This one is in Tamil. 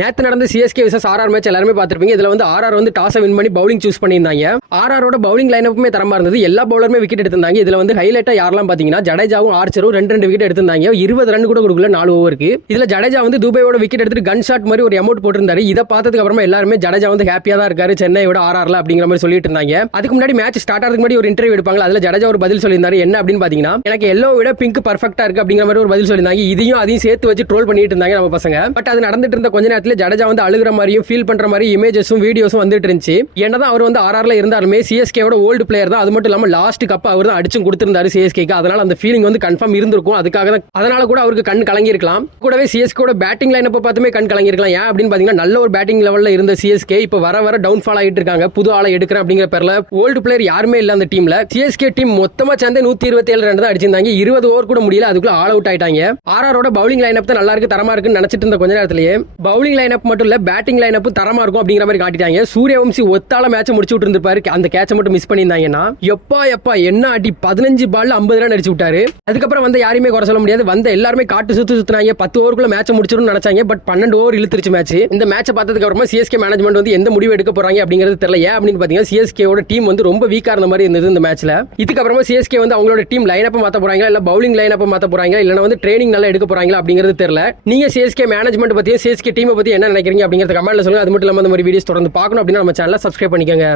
நேத்து நடந்த சிஎஸ்கே விசஸ் ஆர்ஆர் மேட்ச் எல்லாருமே பார்த்திருப்பீங்க. இதுல வந்து ஆர்ஆர் வந்து டாஸ் வின் பண்ணி பவுலிங் சூஸ் பண்ணியிருந்தாங்க. ஆர்ஆரோட பவுலிங் லைனப்புமே தரமா இருந்தது. எல்லா பவுலருமே விக்கெட் எடுத்திருந்தாங்க. இதுல வந்து ஹைலைட்டா யாரெல்லாம் பாத்தீங்கன்னா ஜடேஜாவும் ஆர்ச்சரும் ரெண்டு விக்கெட் எடுத்திருந்தாங்க. 20 ரன் கூட கொடுக்கல 4 ஓவருக்கு. இதுல ஜடேஜா வந்து துபாயோட விக்கெட் எடுத்துட்டு கன் ஷாட் மாதிரி ஒரு அமௌண்ட் போட்டிருந்தாரு. இதை பார்த்ததுக்கு அப்புறமா எல்லாருமே ஜடேஜா வந்து ஹாப்பியா தான் இருக்காரு சென்னையோட ஆர்ஆர்ல அப்படிங்கிற மாதிரி சொல்லிட்டு இருந்தாங்க. அதுக்கு முன்னாடி மேட்ச் ஸ்டார்ட் ஆகிறதுக்கு முன்னாடி ஒரு இன்டர்வியூ எடுப்பாங்க. அதுல ஜடேஜா ஒரு பதில் சொல்லியிருந்தாரு. என்ன அப்படின்னு பாத்தீங்கன்னா, எனக்கு எல்லோ விட பிங்க் பர்ஃபெக்ட்டா இருக்கு அப்படிங்கிற மாதிரி ஒரு பதில் சொல்லியிருந்தாங்க. அதையும் சேர்த்து வச்சு ட்ரோல் பண்ணிட்டு இருந்தாங்க நம்ம பசங்க. பட் அது நடந்துட்டு இருந்த கொஞ்ச நேரத்துல ஜடேஜா வந்து அழுகிற மாதிரியும் ஃபீல் பண்ற மாதிரி இமேஜஸும் வீடியோஸும் வந்துட்டு இருந்துச்சு. என்னதான் அவர் வந்து ஆர்ஆர்ல இருந்தாலுமே சிஎஸ்கேவோட ஓல்டு பிளேயர் தான். அது மட்டும் இல்லாம லாஸ்ட் கப் அவர் தான் அடிச்சும் கொடுத்திருந்தாரு சிஎஸ்கேக்கு. அதனால அந்த ஃபீலிங் வந்து கன்ஃபார்ம் இருந்திருக்கும். அதனால கூட அவருக்கு கண் கலங்கி இருக்கலாம். கூடவே சிஎஸ்கேவோட பேட்டிங் லைனப்ப பார்த்துமே கண் கலங்கி இருக்கலாம். ஏன் அப்படின்னு பாத்தீங்கன்னா, நல்ல ஒரு பேட்டிங் லெவல்ல இருந்த சிஎஸ்கே இப்ப வர டவுன் ஃபால் ஆகிட்டு இருக்காங்க. புது ஆளை எடுக்கிறேன் அப்படிங்கிற பேர்ல ஓல்டு பிளேயர் யாருமே இல்ல அந்த டீம்ல. சிஎஸ்கே டீம் மொத்தமா சேர்ந்து 127 ரன் தான் அடிச்சிருந்தாங்க. 20 ஓவர் கூட முடியல. அதுக்குள்ள ஆல் அவுட் ஆயிட்டாங்க. ஆர்ஆரோட பவுலிங் லைனப் தான் நல்லா இருக்கு, தரமா இருக்குன்னு நினைச்சிட்டு இருந்த கொஞ்ச நேரத்திலேயே பவுலிங் லைனப் மட்டும் இல்ல பேட்டிங் லைனப் தரமா இருக்கும் அப்படிங்கிற மாதிரி காட்டிட்டாங்க. சூரியவம்சி ஒத்தால மேட்ச் முடிச்சு விட்டு இருந்திருப்பாரு. அந்த கேட்சை மட்டும் மிஸ் பண்ணியிருந்தாங்கன்னா எப்பா என்ன அடி 15 பால்ல 50 ரன் அடிச்சு விட்டாரு. அதுக்கப்புறம் வந்து யாரையுமே குறை சொல்ல முடியாது. வந்த எல்லாருமே காட்டு சுத்துனாங்க. 10 ஓவருக்குள்ள மேட்ச் முடிச்சிடும் நினைச்சாங்க. பட் 12 ஓவர் இழுத்துருச்சு மேட்ச். இந்த மேட்சை பார்த்ததுக்கு அப்புறமா சிஎஸ்கே மேனேஜ்மெண்ட் வந்து எந்த முடிவு எடுக்க போறாங்க அப்படிங்கிறது தெரியல. ஏன் அப்படின்னு பாத்தீங்கன்னா, சிஎஸ்கேவோட டீம் வந்து ரொம்ப வீக்கா இருந்த மாதிரி இருந்தது இந்த மேட்ச்ல. இதுக்கப்புறமா சிஎஸ்கே வந்து அவங்களோட டீம் லைனப்ப மாத்த போறாங்களா, இல்ல பவுலிங் லைனப்ப மாத்த போறாங்களா, இல்ல வந்து ட்ரைனிங் நல்லா எடுக்க போறாங்களா அப்படிங்கிறது தெரியல. நீங்க சிஎஸ்கே மேனேஜ்மெண்ட் பத்தியும் சிஎஸ்கே டீமை பத்தி என்ன நினைக்கிறீங்க அப்படிங்கறத கமெண்ட்ல சொல்லுங்க. அது மட்டும் இல்லாம இந்த மாதிரி வீடியோஸ் தொடர்ந்து பார்க்கணும் அப்படின்னா நம்ம சேனலை சப்ஸ்கிரைப் பண்ணிக்கோங்க.